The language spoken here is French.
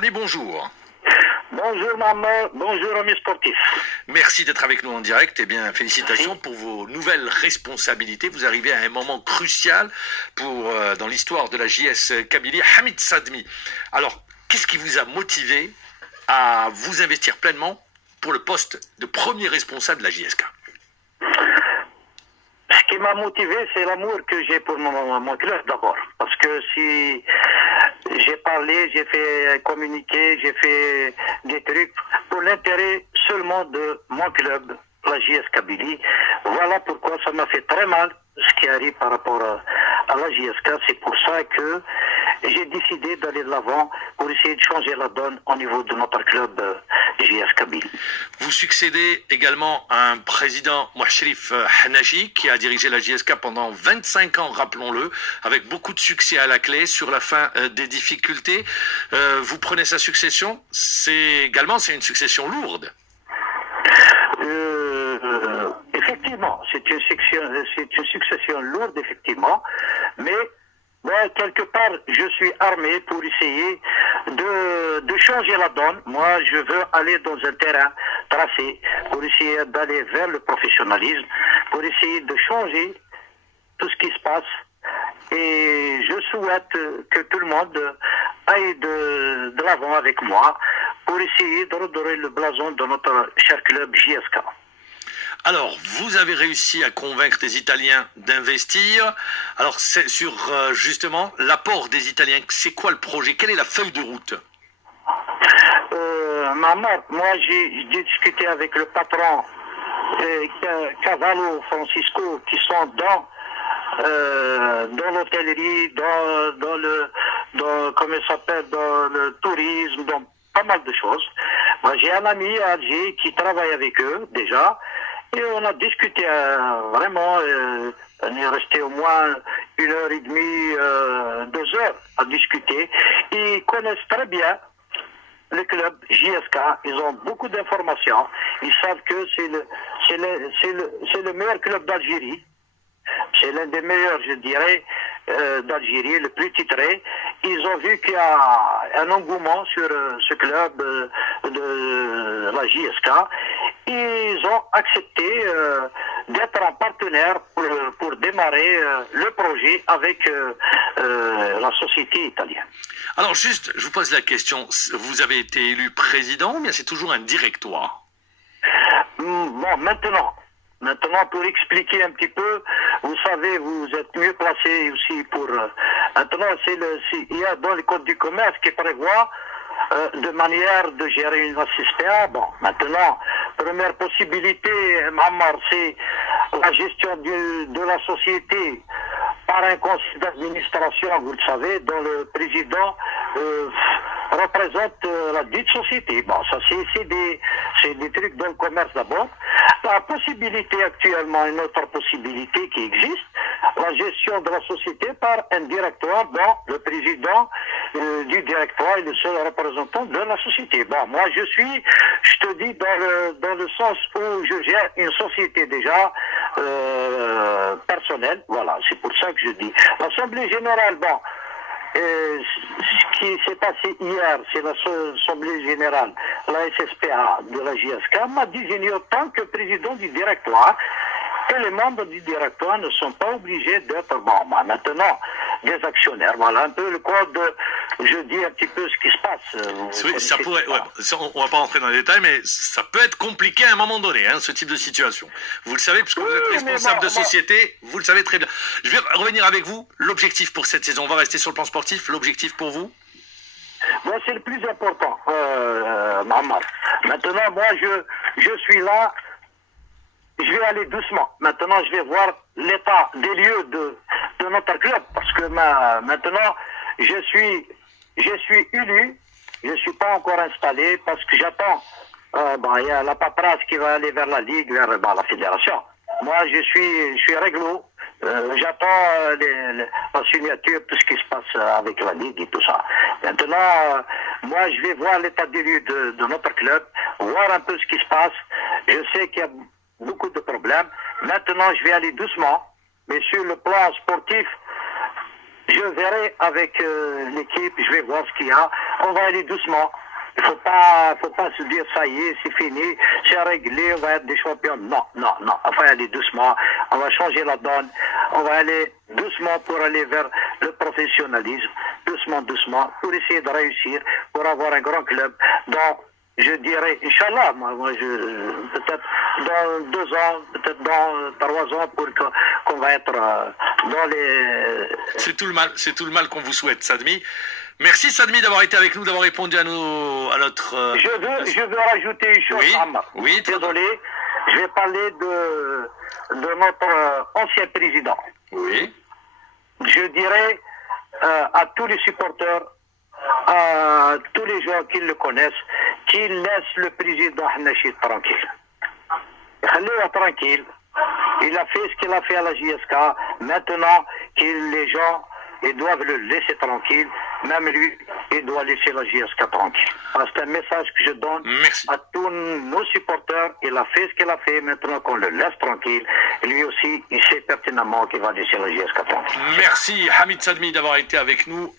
Sadi, bonjour. Bonjour maman, bonjour amis sportifs. Merci d'être avec nous en direct. Eh bien, félicitations pour vos nouvelles responsabilités. Vous arrivez à un moment crucial dans l'histoire de la JS Kabylie. Hamid Sadmi. Alors, qu'est-ce qui vous a motivé à vous investir pleinement pour le poste de premier responsable de la JSK? Ce qui m'a motivé, c'est l'amour que j'ai pour mon club d'abord. Parce que si j'ai parlé, j'ai fait communiquer, j'ai fait des trucs pour l'intérêt seulement de mon club, la JS Kabylie. Voilà pourquoi ça m'a fait très mal ce qui arrive par rapport à la JSK. C'est pour ça que j'ai décidé d'aller de l'avant pour essayer de changer la donne au niveau de notre club JS Kabylie. Vous succédez également à un président, Mouchrif Hanaji, qui a dirigé la JSK pendant 25 ans, rappelons-le, avec beaucoup de succès à la clé sur la fin des difficultés. Vous prenez sa succession, c'est une succession lourde. Effectivement, c'est une succession lourde, effectivement, mais quelque part, je suis armé pour essayer de changer la donne. Moi, je veux aller dans un terrain tracé pour essayer d'aller vers le professionnalisme, pour essayer de changer tout ce qui se passe. Et je souhaite que tout le monde aille de l'avant avec moi pour essayer de redorer le blason de notre cher club JSK. Alors, vous avez réussi à convaincre des Italiens d'investir. Alors, c'est sur justement l'apport des Italiens. C'est quoi le projet? Quelle est la feuille de route? Maman, moi j'ai discuté avec le patron Cavallo, Francisco, qui sont dans l'hôtellerie, dans le tourisme, dans pas mal de choses. Moi, j'ai un ami à Alger qui travaille avec eux déjà. Et on a discuté vraiment, on est resté au moins 1h30, 2 heures à discuter. Ils connaissent très bien le club JSK, ils ont beaucoup d'informations. Ils savent que c'est le meilleur club d'Algérie. C'est l'un des meilleurs, je dirais, d'Algérie, le plus titré. Ils ont vu qu'il y a un engouement sur ce club de la JSK. Ils ont accepté d'être un partenaire pour démarrer le projet avec la société italienne. Alors juste, je vous pose la question, vous avez été élu président ou bien c'est toujours un directoire? Bon, maintenant, pour expliquer un petit peu, vous savez, vous êtes mieux placé aussi pour... maintenant, il y a dans le code du commerce qui prévoit de manière de gérer une SSPA. Bon, maintenant, première possibilité, Mohamed, c'est la gestion de la société par un conseil d'administration, vous le savez, dont le président représente la dite société. Bon, ça c'est des trucs dans le commerce d'abord. La possibilité actuellement, une autre possibilité qui existe, la gestion de la société par un directoire dont le président du directoire est le seul représentant de la société. Bon, moi je te dis dans le sens où je gère une société déjà personnelle. Voilà, c'est pour ça que je dis. L'Assemblée générale, bon, ce qui s'est passé hier, c'est l'Assemblée générale, la SSPA de la JSK, m'a désigné en tant que président du directoire. Et les membres du directoire ne sont pas obligés d'être maintenant des actionnaires. Voilà un peu le code, je dis un petit peu ce qui se passe. Oui, ça pourrait, on va pas rentrer dans les détails, mais ça peut être compliqué à un moment donné, ce type de situation. Vous le savez, puisque vous êtes responsable de société, vous le savez très bien. Je vais revenir avec vous. L'objectif pour cette saison, on va rester sur le plan sportif. L'objectif pour vous? Moi, c'est le plus important, Mohamed. Maintenant, moi, je suis là. Je vais aller doucement. Maintenant, je vais voir l'état des lieux de notre club. Parce que maintenant, je suis élu. Je ne suis pas encore installé parce que j'attends. Il y a la paperasse qui va aller vers la Ligue, vers la Fédération. Moi, je suis réglo. J'attends la signature, tout ce qui se passe avec la Ligue et tout ça. Maintenant, moi, je vais voir l'état des lieux de notre club, voir un peu ce qui se passe. Je sais qu'il y a beaucoup de problèmes. Maintenant, je vais aller doucement, mais sur le plan sportif, je verrai avec l'équipe, je vais voir ce qu'il y a. On va aller doucement. Il faut pas se dire ça y est, c'est fini, c'est réglé, on va être des champions. Non, non, non. On va aller doucement. On va changer la donne. On va aller doucement pour aller vers le professionnalisme. Doucement, doucement, pour essayer de réussir, pour avoir un grand club dans, je dirais, Inch'Allah, peut-être dans 2 ans, peut-être dans 3 ans, pour qu'on va être dans les... C'est tout le mal qu'on vous souhaite, Sadmi. Merci Sadmi d'avoir été avec nous, d'avoir répondu à notre... Je veux rajouter une chose, oui, Ammar. Oui, désolé, je vais parler de notre ancien président. Oui. Je dirais à tous les supporters, à tous les gens qui le connaissent, qu'ils laissent le président Hanachid tranquille. Khallouha tranquille. Il a fait ce qu'il a fait à la JSK. Maintenant, les gens, ils doivent le laisser tranquille. Même lui, il doit laisser la JSK tranquille. C'est un message que je donne à tous nos supporters. Il a fait ce qu'il a fait. Maintenant qu'on le laisse tranquille. Et lui aussi, il sait pertinemment qu'il va laisser la JSK tranquille. Merci Hamid Sadmi d'avoir été avec nous.